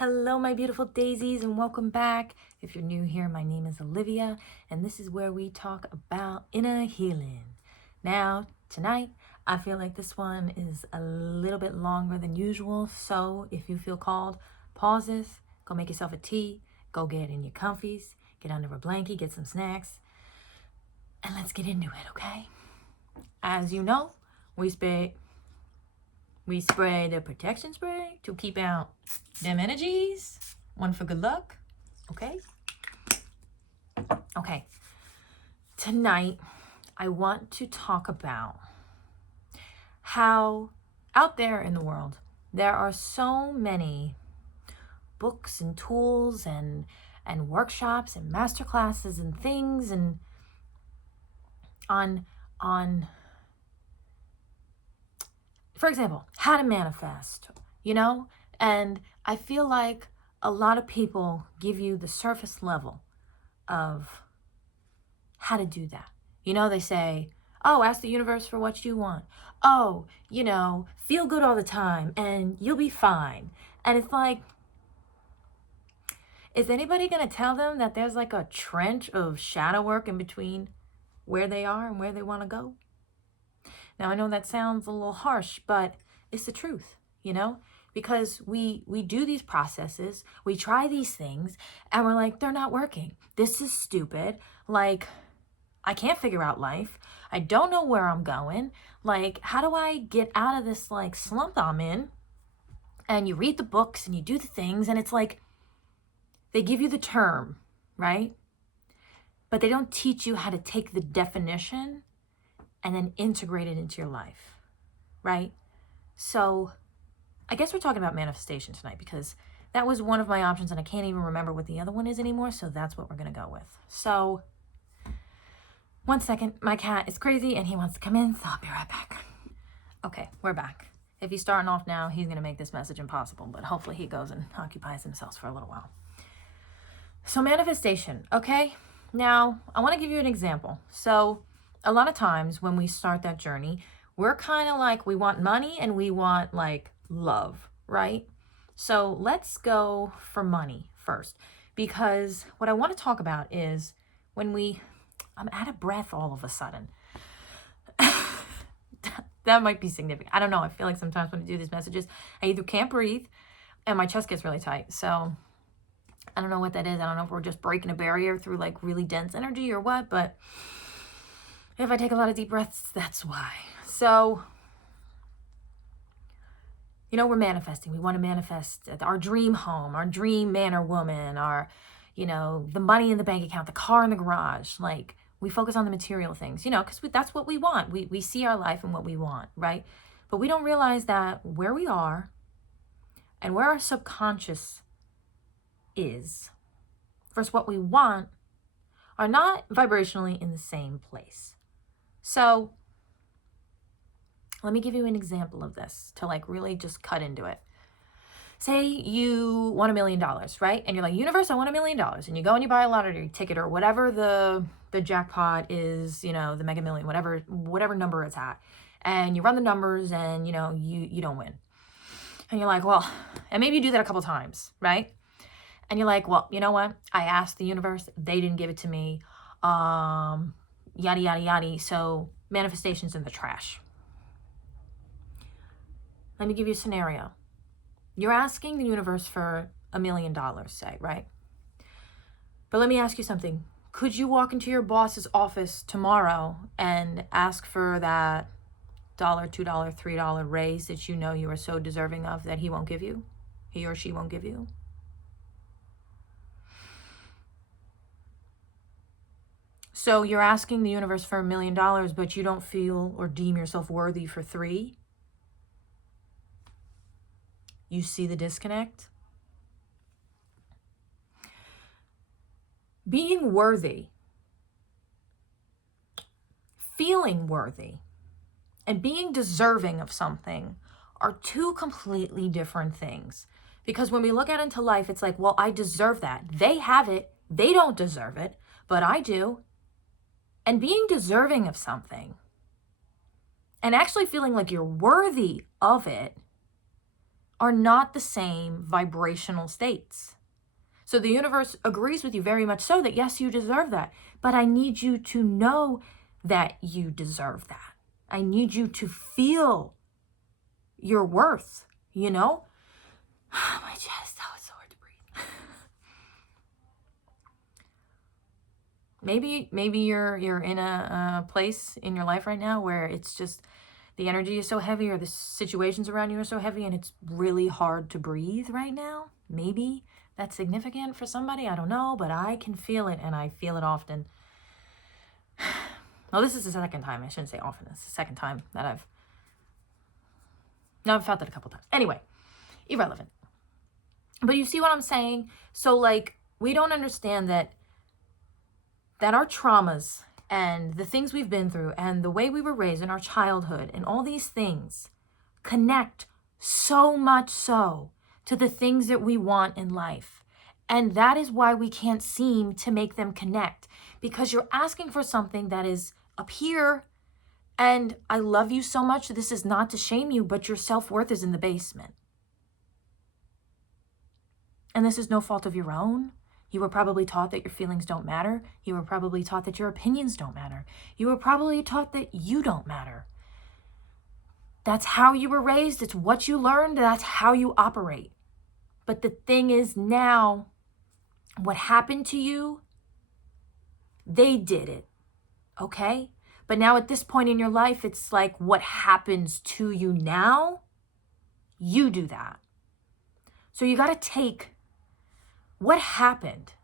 Hello, my beautiful daisies, and welcome back. If you're new here, my name is Olivia, and this is where we talk about inner healing. Now, tonight, I feel like this one is a little bit longer than usual, so if you feel called, pause this, go make yourself a tea, go get in your comfies, get under a blanket, get some snacks, and let's get into it, okay? As you know, we spray the protection spray to keep out them energies. One for good luck. Okay? Okay. Tonight, I want to talk about how out there in the world, there are so many books and tools and workshops and masterclasses and things and on for example, how to manifest, and I feel like a lot of people give you the surface level of how to do that. They say, oh, ask the universe for what you want. Oh, feel good all the time and you'll be fine. And it's like, is anybody going to tell them that there's like a trench of shadow work in between where they are and where they want to go? Now, I know that sounds a little harsh, but it's the truth, because we do these processes, we try these things, and we're like, they're not working. This is stupid. Like, I can't figure out life. I don't know where I'm going. Like, how do I get out of this, like, slump I'm in? And you read the books and you do the things, and it's like, they give you the term, right? But they don't teach you how to take the definition and then integrate it into your life, right? So I guess we're talking about manifestation tonight because that was one of my options and I can't even remember what the other one is anymore, so that's what we're gonna go with. So, one second, my cat is crazy and he wants to come in, so I'll be right back. Okay, we're back. If he's starting off now, he's gonna make this message impossible, but hopefully he goes and occupies himself for a little while. So manifestation, okay? Now, I wanna give you an example. So, a lot of times when we start that journey, we're kind of like, we want money and we want like love, right? So let's go for money first, because what I want to talk about is when I'm out of breath all of a sudden. That might be significant. I don't know. I feel like sometimes when I do these messages, I either can't breathe and my chest gets really tight. So I don't know what that is. I don't know if we're just breaking a barrier through like really dense energy or what, but if I take a lot of deep breaths, that's why. So, we're manifesting. We want to manifest our dream home, our dream man or woman, our, the money in the bank account, the car in the garage. Like, we focus on the material things, because that's what we want. We see our life and what we want, right? But we don't realize that where we are and where our subconscious is versus what we want are not vibrationally in the same place. So let me give you an example of this to like really just cut into it. Say you want $1 million, right? And you're like, universe, I want $1 million. And you go and you buy a lottery ticket or whatever the jackpot is, the Mega Million, whatever number it's at. And you run the numbers and, you don't win. And you're like, well, and maybe you do that a couple times, right? And you're like, well, you know what? I asked the universe. They didn't give it to me. Yada, yada, yada. So manifestation's in the trash. Let me give you a scenario. You're asking the universe for $1 million, say, right? But let me ask you something. Could you walk into your boss's office tomorrow and ask for that $1, $2, $3 raise that you know you are so deserving of that he won't give you? He or she won't give you? So you're asking the universe for $1 million, but you don't feel or deem yourself worthy for 3? You see the disconnect? Being worthy, feeling worthy, and being deserving of something are two completely different things. Because when we look out into life, it's like, well, I deserve that. They have it. They don't deserve it, but I do. And being deserving of something and actually feeling like you're worthy of it are not the same vibrational states. So the universe agrees with you very much so that yes, you deserve that. But I need you to know that you deserve that. I need you to feel your worth, you know? My chest, oh, it's so hard to breathe. Maybe you're in a place in your life right now where it's just the energy is so heavy or the situations around you are so heavy and it's really hard to breathe right now. Maybe that's significant for somebody. I don't know, but I can feel it, and I feel it often. Well, this is the second time. I shouldn't say often. It's the second time that I've felt it a couple times. Anyway, irrelevant. But you see what I'm saying? So like, we don't understand that our traumas and the things we've been through and the way we were raised in our childhood and all these things connect so much so to the things that we want in life. And that is why we can't seem to make them connect, because you're asking for something that is up here. And I love you so much. This is not to shame you, but your self-worth is in the basement. And this is no fault of your own. You were probably taught that your feelings don't matter. You were probably taught that your opinions don't matter. You were probably taught that you don't matter. That's how you were raised. It's what you learned. That's how you operate. But the thing is now, what happened to you, they did it, okay? But now at this point in your life, it's like what happens to you now, you do that. So you got to take what happened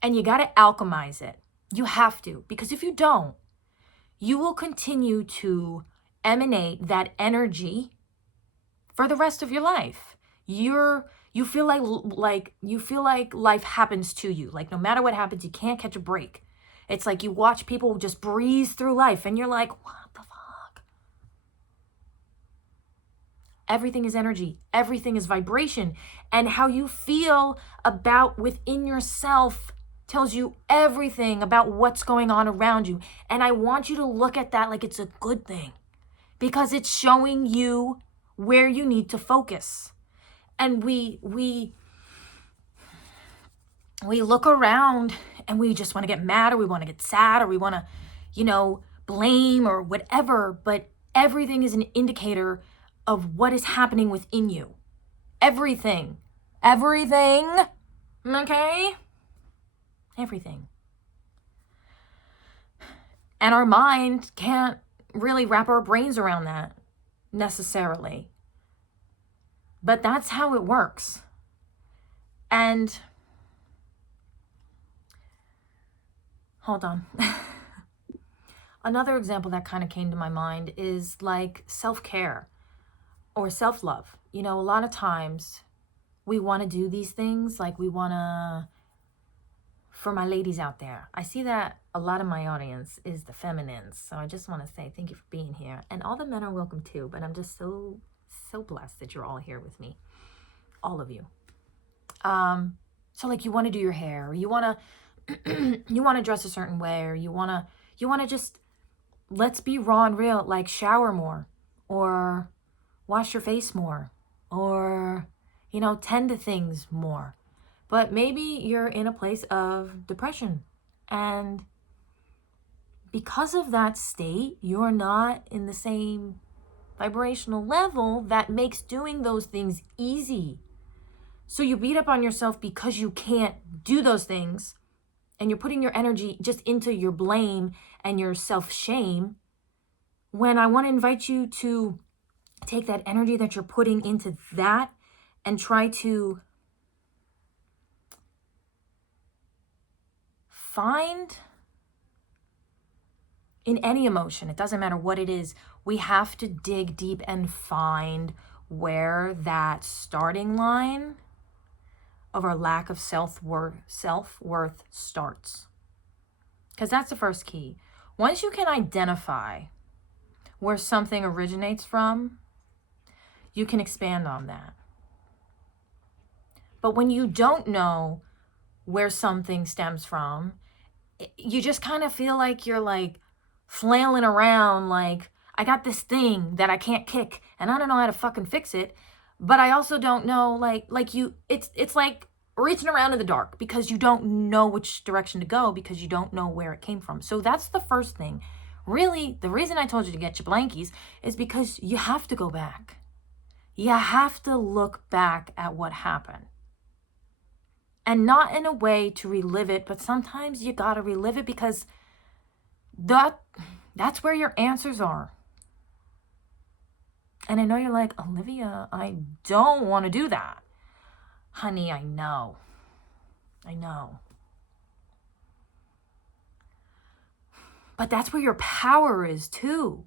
and you got to alchemize it. You have to, because if you don't, you will continue to emanate that energy for the rest of your life. You feel like life happens to you. Like no matter what happens, you can't catch a break. It's like you watch people just breeze through life and you're like, what the fuck? Everything is energy. Everything is vibration. And how you feel about within yourself tells you everything about what's going on around you. And I want you to look at that like it's a good thing, because it's showing you where you need to focus. And we look around and we just want to get mad, or we want to get sad, or we want to, blame or whatever. But everything is an indicator of what is happening within you. Everything. Okay? Everything. And our mind can't really wrap our brains around that necessarily. But that's how it works. And hold on. Another example that kind of came to my mind is like self-care or self-love. A lot of times we want to do these things, like we want to, for my ladies out there, I see that a lot of my audience is the feminines. So I just want to say thank you for being here. And all the men are welcome too, but I'm just so blessed that you're all here with me. All of you. So like you want to do your hair, or you want to dress a certain way, or you want to just, let's be raw and real, like shower more, or wash your face more, or, tend to things more. But maybe you're in a place of depression, and because of that state, you're not in the same vibrational level that makes doing those things easy. So you beat up on yourself because you can't do those things, and you're putting your energy just into your blame and your self-shame, when I want to invite you to take that energy that you're putting into that and try to find, in any emotion, it doesn't matter what it is, we have to dig deep and find where that starting line of our lack of self-worth starts. Because that's the first key. Once you can identify where something originates from, you can expand on that. But when you don't know where something stems from, you just kind of feel like you're like flailing around, like, I got this thing that I can't kick and I don't know how to fucking fix it. But I also don't know, like you, it's like reaching around in the dark because you don't know which direction to go because you don't know where it came from. So that's the first thing. Really, the reason I told you to get your blankies is because you have to go back. You have to look back at what happened. And not in a way to relive it, but sometimes you gotta relive it because that's where your answers are. And I know you're like, Olivia, I don't want to do that. Honey, I know. I know. But that's where your power is too.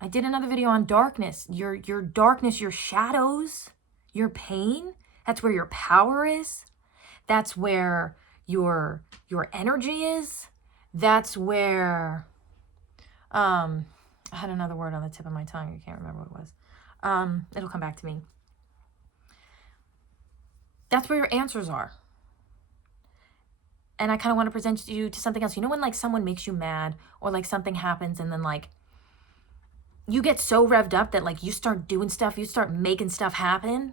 I did another video on darkness. Your darkness, your shadows, your pain, that's where your power is. That's where your energy is. That's where I had another word on the tip of my tongue. I can't remember what it was. It'll come back to me. That's where your answers are. And I kind of want to present you to something else. You know when like someone makes you mad or like something happens and then like you get so revved up that like you start doing stuff, you start making stuff happen?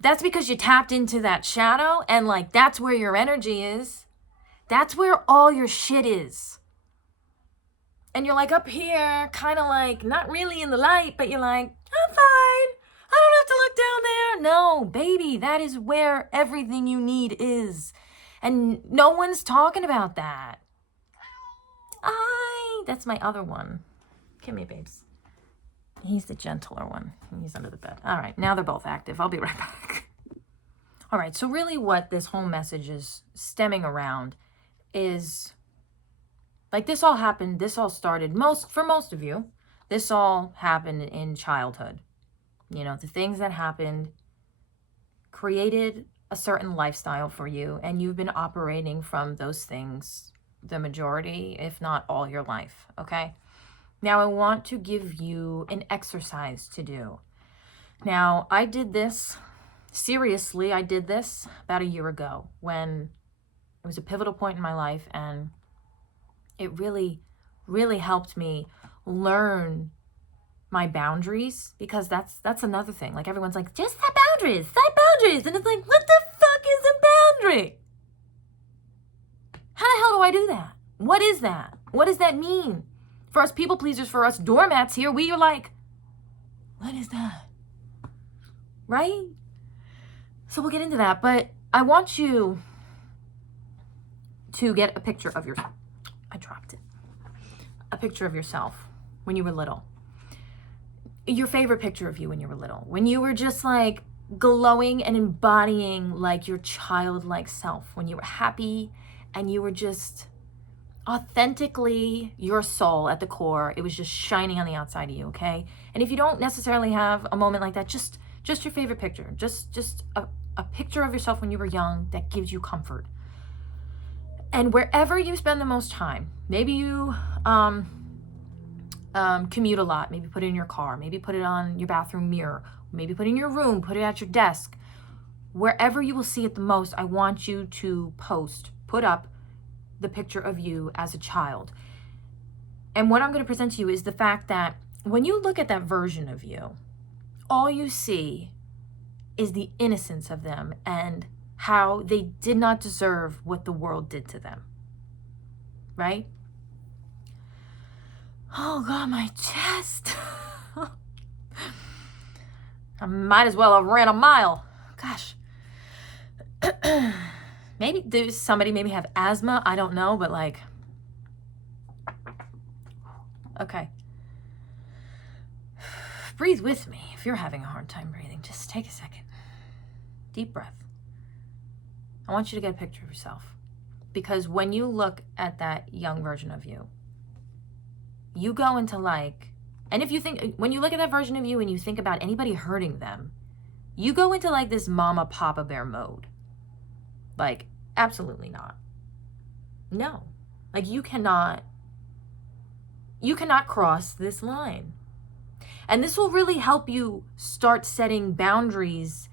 That's because you tapped into that shadow and like that's where your energy is. That's where all your shit is. And you're like up here, kind of like not really in the light, but you're like, I'm fine. I don't have to look down there. No, baby, that is where everything you need is. And no one's talking about that. That's my other one. Come here, babes. He's the gentler one. He's under the bed. All right, now they're both active. I'll be right back. All right, so really what this whole message is stemming around is, like this all happened, this all started, for most of you, this all happened in childhood. You know, the things that happened created a certain lifestyle for you, and you've been operating from those things the majority, if not all your life, okay? Now, I want to give you an exercise to do. Now, I did this, seriously, I did this about a year ago when it was a pivotal point in my life, and it really, really helped me learn my boundaries, because that's another thing. Like everyone's like, just set boundaries. And it's like, what the fuck is a boundary? How the hell do I do that? What is that? What does that mean? For us people pleasers, for us doormats here, we are like, what is that? Right? So we'll get into that, but I want you to get a picture of yourself. I dropped it. A picture of yourself when you were little. Your favorite picture of you when you were little. When you were just like glowing and embodying like your childlike self. When you were happy and you were just authentically your soul at the core. It was just shining on the outside of you, okay? And if you don't necessarily have a moment like that, just your favorite picture. Just a picture of yourself when you were young that gives you comfort. And wherever you spend the most time, maybe you commute a lot, maybe put it in your car, maybe put it on your bathroom mirror, maybe put it in your room, put it at your desk. Wherever you will see it the most, I want you to put up the picture of you as a child. And what I'm going to present to you is the fact that when you look at that version of you, all you see is the innocence of them and how they did not deserve what the world did to them. Right? Oh God, my chest. I might as well have ran a mile. Gosh. Maybe somebody maybe have asthma. I don't know, but like, okay. Breathe with me. If you're having a hard time breathing, just take a second. Deep breath. I want you to get a picture of yourself. Because when you look at that young version of you, you go into like, and if you think, when you look at that version of you and you think about anybody hurting them, you go into like this mama papa bear mode. Like, absolutely not. No. Like you cannot cross this line. And this will really help you start setting boundaries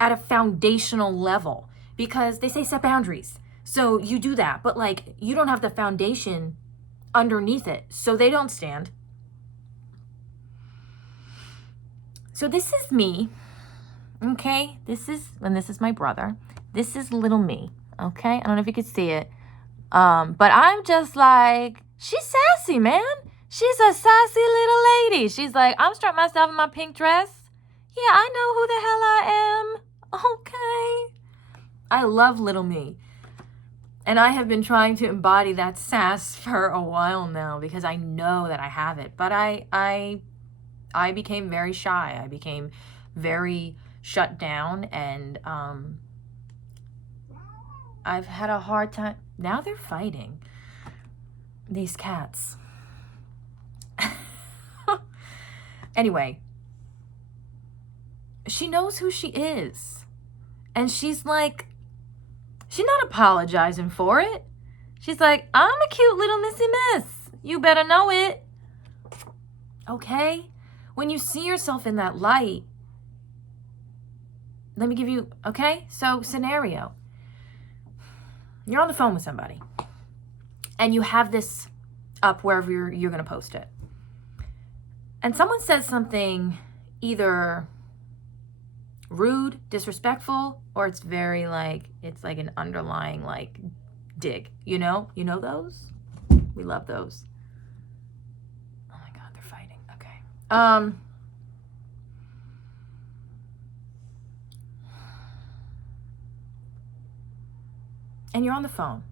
at a foundational level, because they say set boundaries. So you do that, but like you don't have the foundation underneath it, so they don't stand. So this is me, okay? This is my brother. This is little me, okay? I don't know if you could see it. But I'm just like, she's sassy, man. She's a sassy little lady. She's like, I'm strapping myself in my pink dress. Yeah, I know who the hell I am. Okay. I love little me. And I have been trying to embody that sass for a while now because I know that I have it. But I became very shy. I became very shut down, and I've had a hard time. Now they're fighting, these cats. Anyway, she knows who she is. And she's like, she's not apologizing for it. She's like, I'm a cute little missy miss. You better know it. Okay? When you see yourself in that light, let me give you, okay? So, scenario. You're on the phone with somebody, and you have this up wherever you're going to post it. And someone says something either rude, disrespectful, or it's very like, it's like an underlying like dig, you know? You know those? We love those. Oh my God, they're fighting. Okay. And you're on the phone.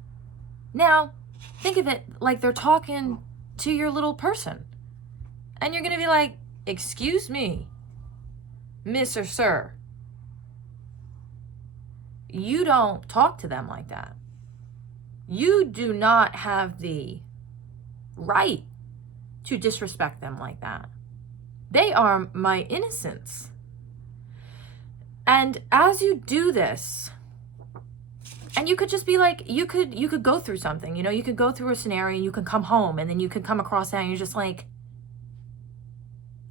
Now, think of it like they're talking to your little person. And you're going to be like, excuse me, miss or sir. You don't talk to them like that. You do not have the right to disrespect them like that. They are my innocents. And as you do this, and you could just be like, you could go through something, you know, you could go through a scenario, and you could come home, and then you could come across that, and you're just like,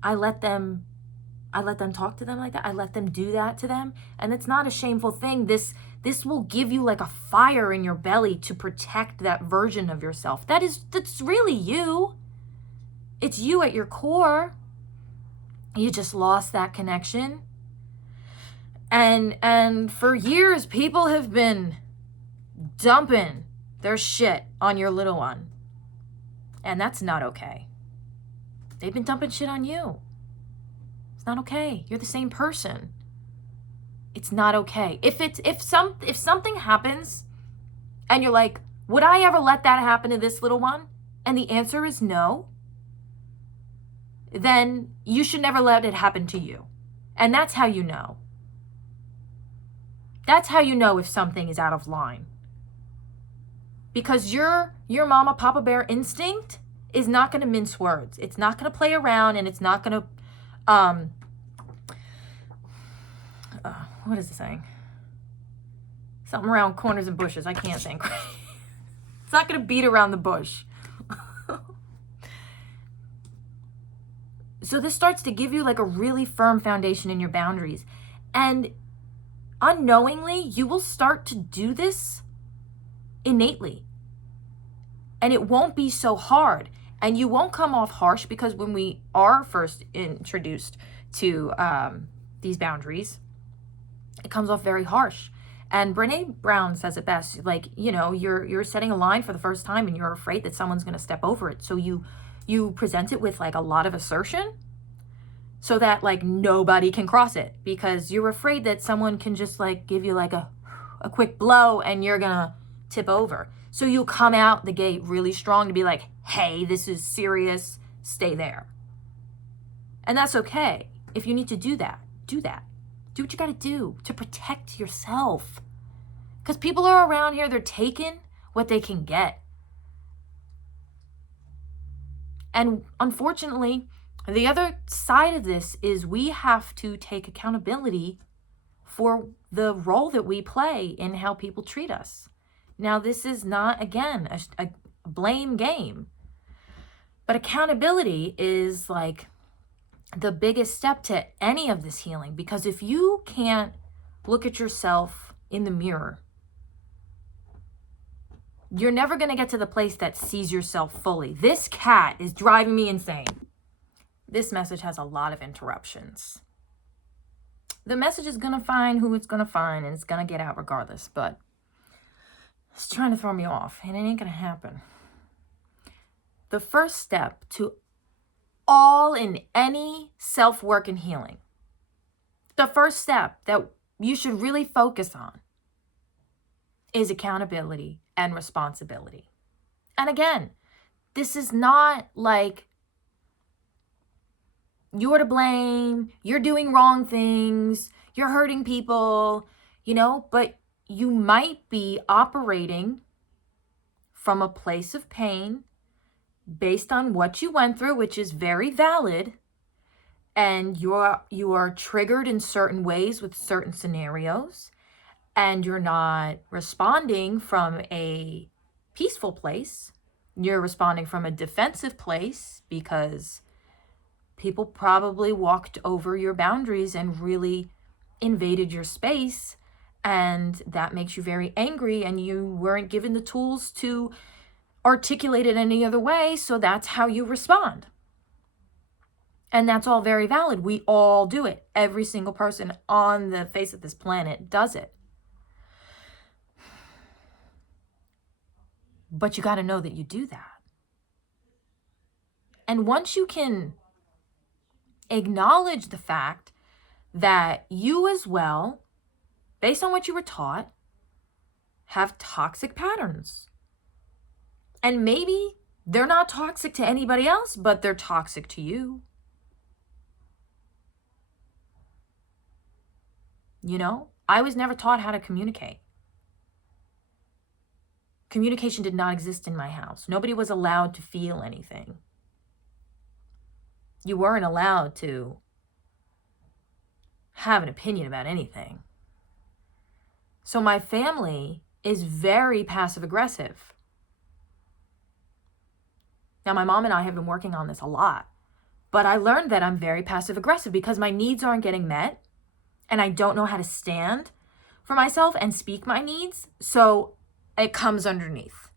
I let them talk to them like that. I let them do that to them. And it's not a shameful thing. This will give you like a fire in your belly to protect that version of yourself. That's really you. It's you at your core. You just lost that connection. And for years, people have been dumping their shit on your little one. And that's not okay. They've been dumping shit on you. It's not okay. You're the same person. It's not okay. If something happens and you're like, would I ever let that happen to this little one? And the answer is no. Then you should never let it happen to you. And that's how you know. That's how you know if something is out of line. Because your mama, papa bear instinct is not going to mince words. It's not going to play around, and it's not going to, what is it saying? Something around corners and bushes. I can't think. It's not going to beat around the bush. So this starts to give you like a really firm foundation in your boundaries. And unknowingly, you will start to do this innately. And it won't be so hard. And you won't come off harsh, because when we are first introduced to these boundaries, it comes off very harsh. And Brene Brown says it best. Like, you know, you're setting a line for the first time, and you're afraid that someone's going to step over it. So you present it with like a lot of assertion, so that like nobody can cross it, because you're afraid that someone can just like give you like a quick blow and you're going to tip over. So you come out the gate really strong to be like, hey, this is serious, stay there. And that's okay. If you need to do that, do that. Do what you got to do to protect yourself. Because people are around here, they're taking what they can get. And unfortunately, the other side of this is we have to take accountability for the role that we play in how people treat us. Now, this is not, again, a blame game. But accountability is like the biggest step to any of this healing. Because if you can't look at yourself in the mirror, you're never going to get to the place that sees yourself fully. This cat is driving me insane. This message has a lot of interruptions. the message is going to find who it's going to find, and it's going to get out regardless. But it's trying to throw me off, and it ain't going to happen. The first step to all in any self-work and healing, the first step that you should really focus on is accountability and responsibility. And again, this is not like you're to blame, you're doing wrong things, you're hurting people, but you might be operating from a place of pain based on what you went through, which is very valid, and you are triggered in certain ways with certain scenarios, and you're not responding from a peaceful place. You're responding from a defensive place because people probably walked over your boundaries and really invaded your space, and that makes you very angry, and you weren't given the tools to articulate it any other way, so that's how you respond. And that's all very valid. We all do it. Every single person on the face of this planet does it. But you got to know that you do that. And once you can acknowledge the fact that you as well, based on what you were taught, have toxic patterns. And maybe they're not toxic to anybody else, but they're toxic to you. I was never taught how to communicate. Communication did not exist in my house. Nobody was allowed to feel anything. You weren't allowed to have an opinion about anything. So my family is very passive aggressive. Now, my mom and I have been working on this a lot, but I learned that I'm very passive aggressive because my needs aren't getting met, and I don't know how to stand for myself and speak my needs. So it comes underneath,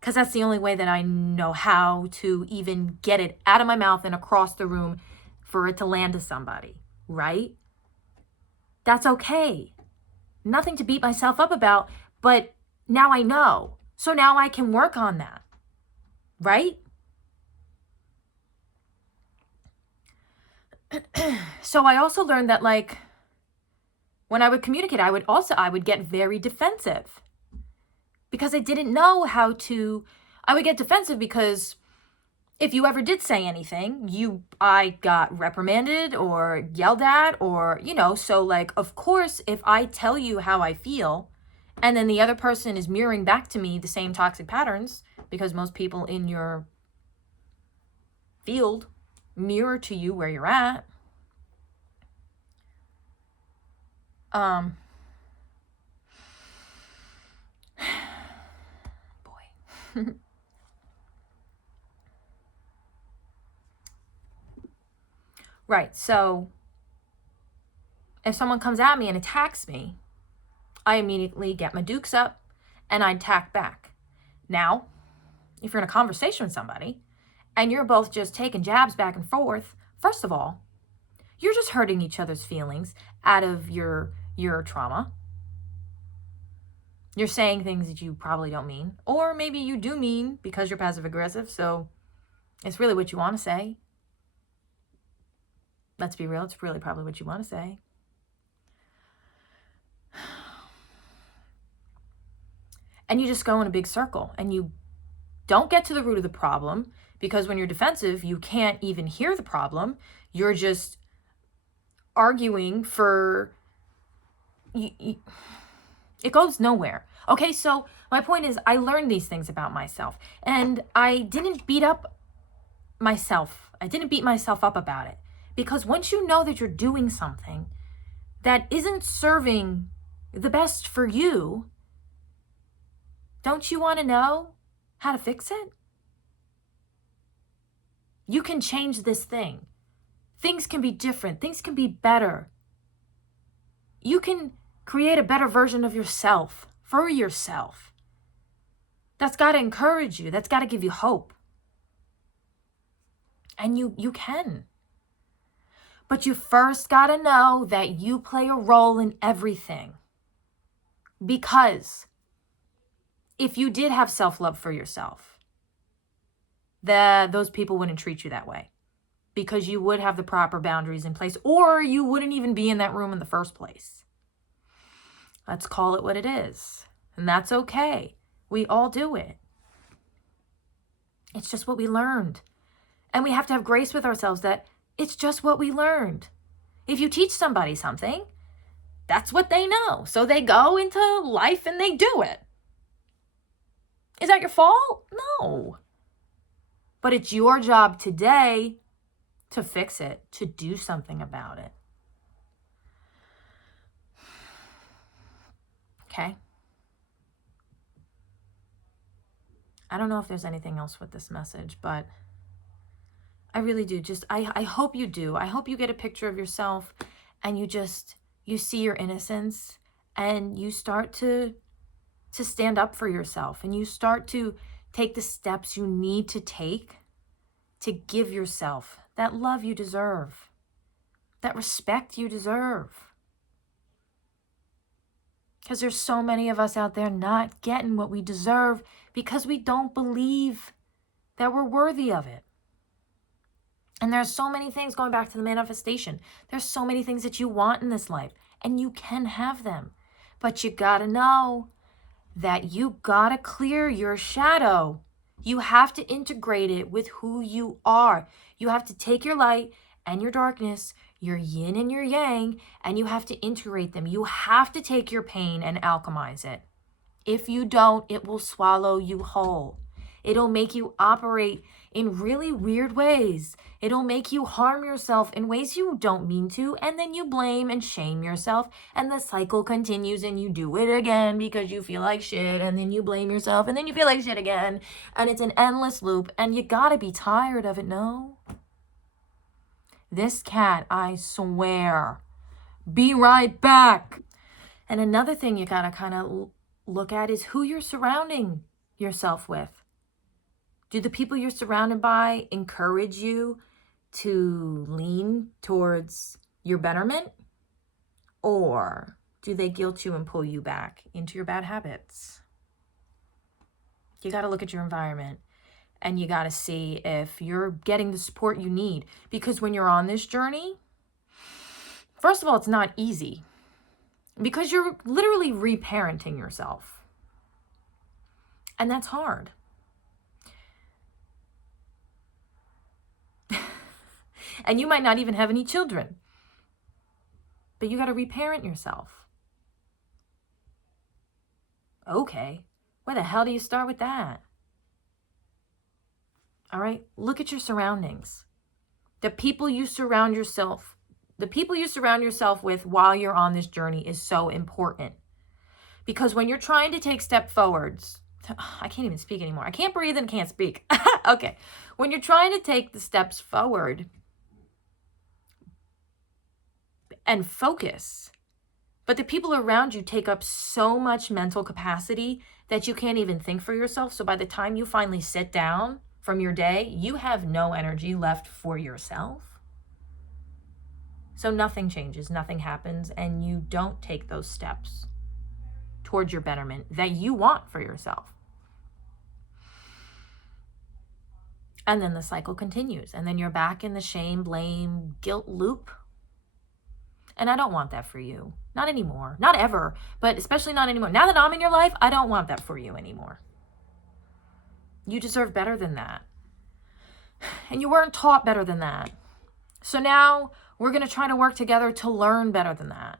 because that's the only way that I know how to even get it out of my mouth and across the room for it to land to somebody, right? That's okay. Nothing to beat myself up about, but now I know. So now I can work on that, right? So I also learned that, when I would communicate, I would get very defensive because I didn't know how to. I would get defensive because if you ever did say anything, I got reprimanded or yelled at, or, so of course, if I tell you how I feel and then the other person is mirroring back to me the same toxic patterns, because most people in your field mirror to you where you're at. Boy. Right. So if someone comes at me and attacks me, I immediately get my dukes up and I attack back. Now, if you're in a conversation with somebody and you're both just taking jabs back and forth, first of all, you're just hurting each other's feelings out of your trauma. You're saying things that you probably don't mean, or maybe you do mean because you're passive aggressive, so it's really what you want to say. Let's be real, it's really probably what you want to say. And you just go in a big circle and you don't get to the root of the problem, because when you're defensive, you can't even hear the problem. You're just arguing for... It goes nowhere. Okay, so my point is, I learned these things about myself, and I didn't beat up myself. I didn't beat myself up about it, because once you know that you're doing something that isn't serving the best for you, don't you want to know how to fix it? You can change this thing. Things can be different. Things can be better. You can create a better version of yourself for yourself. That's got to encourage you. That's got to give you hope. And you can. But you first got to know that you play a role in everything. Because if you did have self-love for yourself, those people wouldn't treat you that way. Because you would have the proper boundaries in place, or you wouldn't even be in that room in the first place. Let's call it what it is. And that's okay. We all do it. It's just what we learned. And we have to have grace with ourselves that it's just what we learned. If you teach somebody something, that's what they know. So they go into life and they do it. Is that your fault? No. But it's your job today to fix it, to do something about it. Okay? I don't know if there's anything else with this message, but I really do. I hope you do. I hope you get a picture of yourself and you see your innocence and you start to stand up for yourself and you start to take the steps you need to take to give yourself that love you deserve, that respect you deserve. Because there's so many of us out there not getting what we deserve because we don't believe that we're worthy of it. And there's so many things, going back to the manifestation, there's so many things that you want in this life and you can have them. But you gotta know that you gotta clear your shadow. You have to integrate it with who you are. You have to take your light and your darkness, your yin and your yang, and you have to integrate them. You have to take your pain and alchemize it. If you don't, it will swallow you whole. It'll make you operate in really weird ways. It'll make you harm yourself in ways you don't mean to, and then you blame and shame yourself, and the cycle continues, and you do it again because you feel like shit, and then you blame yourself, and then you feel like shit again, and it's an endless loop, and you gotta be tired of it, no? This cat, I swear, be right back. And another thing you gotta kind of look at is who you're surrounding yourself with. Do the people you're surrounded by encourage you to lean towards your betterment? Or do they guilt you and pull you back into your bad habits? You got to look at your environment and you got to see if you're getting the support you need. Because when you're on this journey, first of all, it's not easy. Because you're literally reparenting yourself. And that's hard. And you might not even have any children. But you got to reparent yourself. Okay, where the hell do you start with that? All right, look at your surroundings. The people you surround yourself with while you're on this journey is so important. Because when you're trying to take step forwards, I can't even speak anymore. I can't breathe and can't speak. Okay, when you're trying to take the steps forward and focus, but the people around you take up so much mental capacity that you can't even think for yourself. So by the time you finally sit down from your day, you have no energy left for yourself. So nothing changes, nothing happens, and you don't take those steps towards your betterment that you want for yourself. And then the cycle continues, and then you're back in the shame, blame, guilt loop. And I don't want that for you. Not anymore. Not ever, but especially not anymore. Now that I'm in your life, I don't want that for you anymore. You deserve better than that. And you weren't taught better than that. So now we're going to try to work together to learn better than that.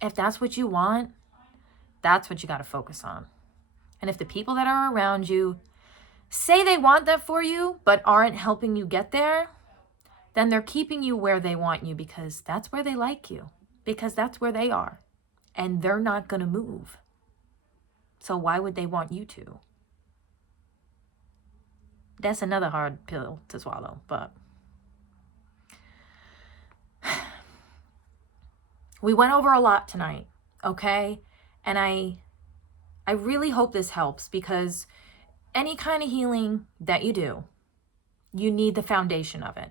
If that's what you want, that's what you got to focus on. And if the people that are around you say they want that for you, but aren't helping you get there, then they're keeping you where they want you because that's where they like you, because that's where they are, and they're not going to move. So why would they want you to? That's another hard pill to swallow, but we went over a lot tonight, okay? And I really hope this helps, because any kind of healing that you do, You need the foundation of it.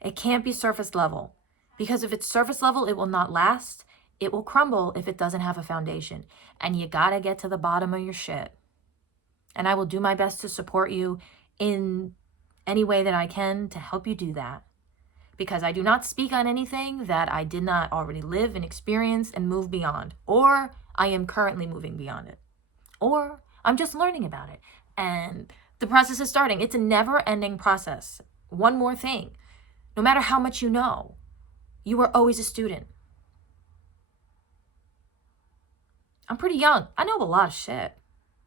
It can't be surface level, because if it's surface level, it will not last. It will crumble if it doesn't have a foundation. And you gotta get to the bottom of your shit. And I will do my best to support you in any way that I can to help you do that. Because I do not speak on anything that I did not already live and experience and move beyond. Or I am currently moving beyond it. Or I'm just learning about it. And the process is starting. It's a never-ending process. One more thing. No matter how much you know, you are always a student. I'm pretty young. I know a lot of shit.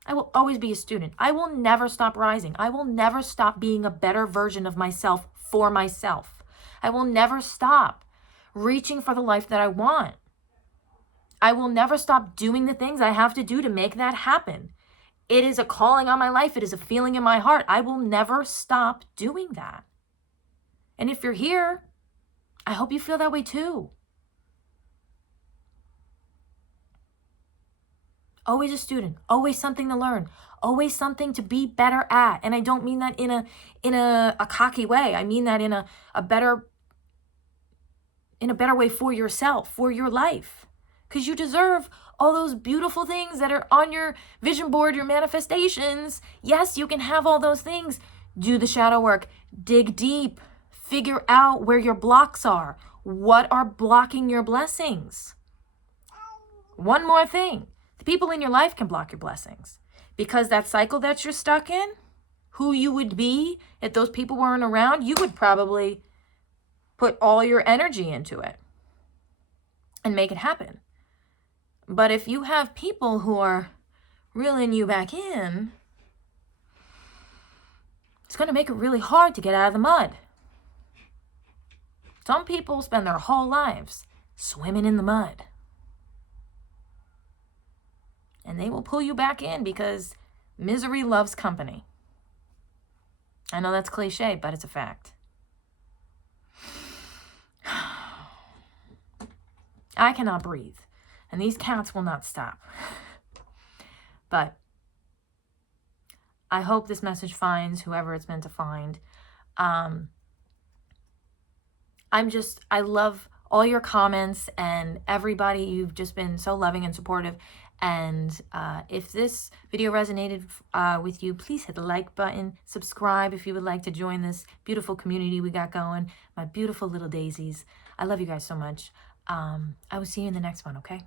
I will always be a student. I will never stop rising. I will never stop being a better version of myself for myself. I will never stop reaching for the life that I want. I will never stop doing the things I have to do to make that happen. It is a calling on my life. It is a feeling in my heart. I will never stop doing that. And if you're here, I hope you feel that way too. Always a student, always something to learn, always something to be better at. And I don't mean that in a cocky way. I mean that in a better way for yourself, for your life. Because you deserve all those beautiful things that are on your vision board, your manifestations. Yes, you can have all those things. Do the shadow work, dig deep, figure out where your blocks are. What are blocking your blessings? One more thing. The people in your life can block your blessings, because that cycle that you're stuck in, who you would be if those people weren't around, you would probably put all your energy into it and make it happen. But if you have people who are reeling you back in, it's going to make it really hard to get out of the mud. Some people spend their whole lives swimming in the mud. And they will pull you back in, because misery loves company. I know that's cliche, but it's a fact. I cannot breathe, and these cats will not stop. But I hope this message finds whoever it's meant to find. I love all your comments and everybody. You've just been so loving and supportive. And if this video resonated with you, please hit the like button, subscribe if you would like to join this beautiful community we got going, my beautiful little daisies. I love you guys so much. I will see you in the next one, okay?